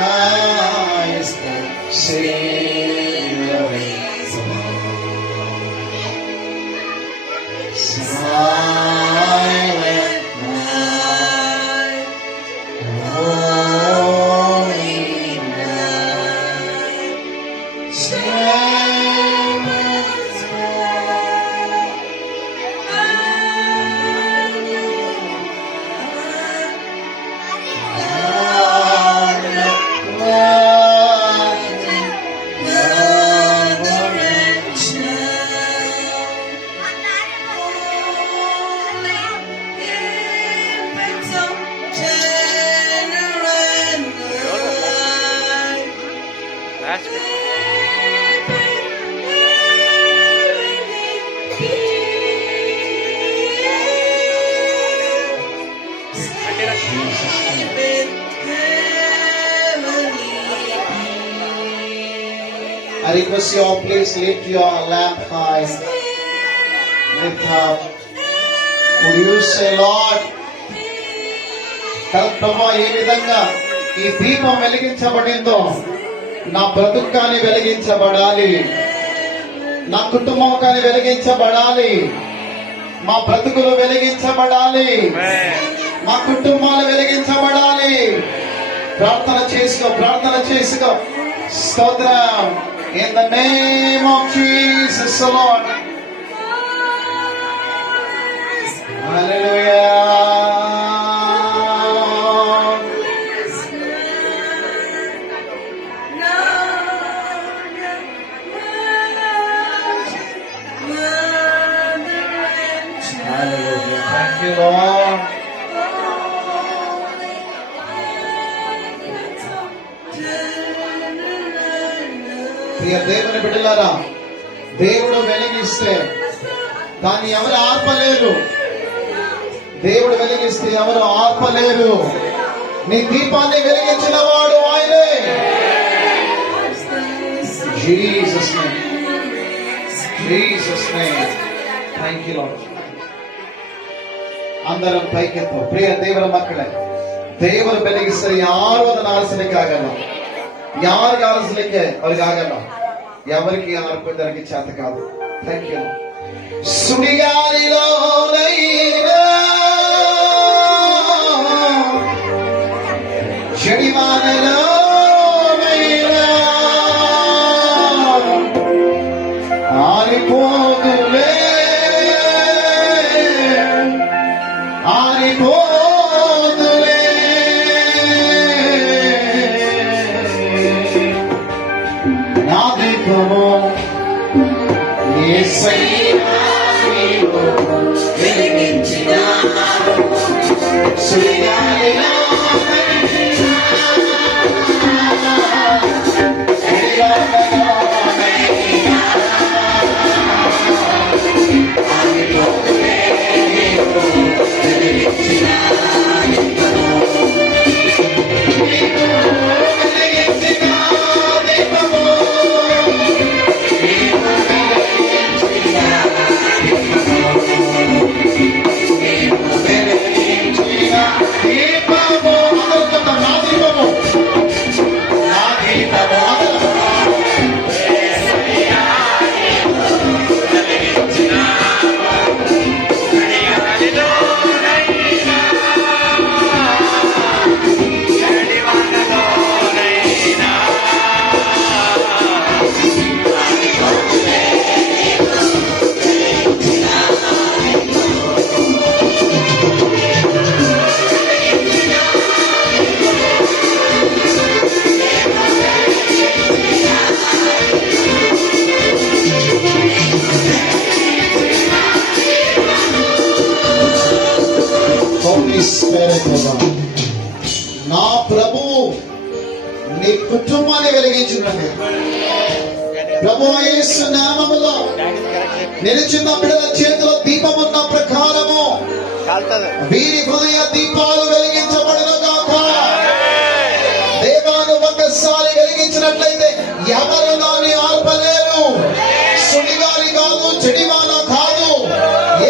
eyes that Savior is silent night, holy night, shepherds cry, I request you all, please lift your lamp high. Lift up. Would you say, Lord, ప్రభా ఏ విధంగా ఈ దీపం వెలిగించబడిందో నా బ్రతుకు కానీ వెలిగించబడాలి, నా కుటుంబం కానీ వెలిగించబడాలి, మా బ్రతుకులు వెలిగించబడాలి, మా కుటుంబాలు వెలిగించబడాలి. ప్రార్థన చేసుకో. స్తోత్రం. In the name of Jesus, Lord. Hallelujah. Hallelujah. Thank you, Lord. ప్రియ దేవుని బిడ్డలారా, దేవుడు వెలిగిస్తే దాన్ని ఎవరు ఆర్పలేరు. దేవుడు వెలిగిస్తే ఎవరు ఆర్పలేరు. నీ దీపాన్ని వెలిగించిన వాడు ఆయనే. Jesus name. Thank you lord. అందరం పైకెత్తు. ప్రియ దేవుని మಕ್ಕಳೇ, ದೇವರು ಬೆಳಗಿಸಿದರೆ ಯಾರು ಅದನ್ನು ಆರಿಸಲಿಕ್ಕಾಗಲ್ಲ. ಯಾರಿಗೆ ಆರಿಸಲಿಕ್ಕೆ ಅವ್ರಿಗೆ ಆಗಲ್ಲ. ఎవరికి ఆర్పడానికి చేత కాదు. Thank you. సుడిగాలిలోనైనా జడివానలోనైనా ఆరిపోదులే, ఆరిపోదులే. నా దీపము యేసయ్యా నీవు వెలిగించినావు. సుడిగాలిలో నా ప్రభువు నీ కుటుంబాన్ని వెలిగించున్నది. ప్రభువు యేసు నామములో నిలిచిన బిడ్డల చేతిలో దీపం ఉన్న ప్రకారము వీరి హృదయ దీపాలు వెలిగించబడును గాక. దేవాను ఒక్కసారి వెలిగించినట్లయితే ఎవరు దాన్ని ఆర్పలేరు. సుడిగాలి కాదు, చెడివాన కాదు,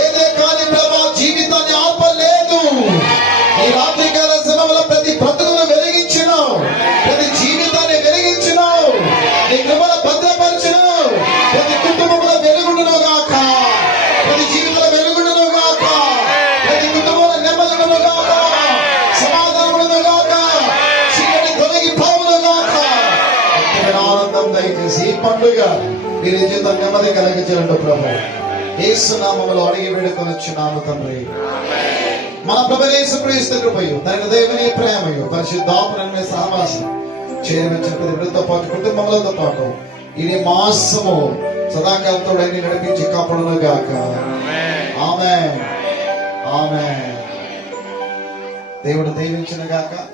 ఏదే కాని ప్రభా జీవితాన్ని ఆర్పలేదు. ఈ రాత్రికాల సమయంలో ప్రతి బ్రతుకును వెలిగించిన ప్రతి పండుగ మీరు జీవితం నెమ్మది కలిగించండి ప్రభు. యేసు నామములో అడిగి వేడుకొనుచున్నాము తండ్రి. మన ప్రభు యేసుక్రీస్తు కృపయు తన దేవుని ప్రేమయు పరిశుద్ధాత్మ సహవాసం చేరవచ్చిన ప్రతి బిడ్డతో పాటు కుటుంబములతో పాటు ఈ మాసము సదాకాలంతో నడిపించి కాపాడును గాక. ఆమేన్. ఆమేన్. దేవుడు దీవించును గాక.